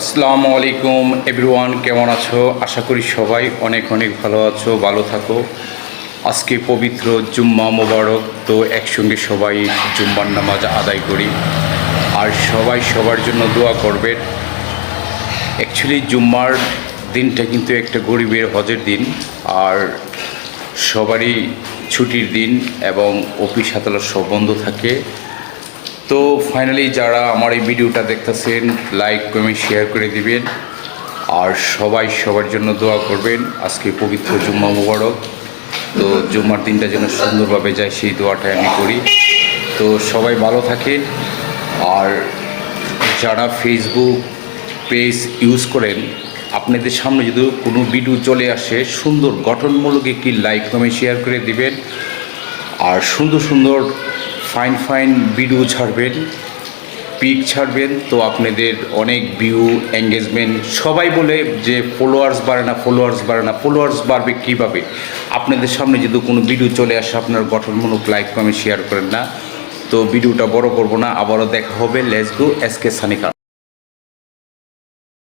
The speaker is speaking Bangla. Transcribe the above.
আসসালামু আলাইকুম এভরিওয়ান, কেমন আছো? আশা করি সবাই অনেক অনেক ভালো আছো, ভালো থাকো। আজকে পবিত্র জুম্মা মোবারক, তো একসঙ্গে সবাই জুম্মার নামাজ আদায় করি। আর সবাই সবার জন্য দোয়া করবেন। অ্যাকচুয়ালি জুম্মার দিনটা কিন্তু একটা গরিবের হজের দিন, আর সবারই ছুটির দিন এবং অফিস আদালত সব বন্ধ থাকে। তো ফাইনালি যারা আমার এই ভিডিওটা দেখতেছেন, লাইক কমেন্ট শেয়ার করে দিবেন, আর সবাই সবার জন্য দোয়া করবেন। আজকে পবিত্র জুম্মা মুবারক, তো জুম্মার দিনটা যেন সুন্দরভাবে যায় সেই দোয়াটাই আমি করি। তো সবাই ভালো থাকেন। আর যারা ফেসবুক পেজ ইউজ করেন, আপনাদের সামনে যদি কোনো ভিডিও চলে আসে সুন্দর গঠনমূলক, একটি লাইক কমেন্ট শেয়ার করে দিবেন। আর সুন্দর সুন্দর ফাইন ফাইন ভিডিও ছাড়বেন, পিক ছাড়বেন, তো আপনাদের অনেক ভিউ এঙ্গেজমেন্ট। সবাই বলে যে ফলোয়ার্স বাড়ে না, ফলোয়ার্স বাড়ে না, ফলোয়ার্স বাড়বে কীভাবে? আপনাদের সামনে যদি কোনো ভিডিও চলে আসে, আপনার গঠনমূলক লাইক কমেন্ট শেয়ার করেন না। তো ভিডিওটা বড় করব না, আবারও দেখা হবে। Let's go SK সানিকা।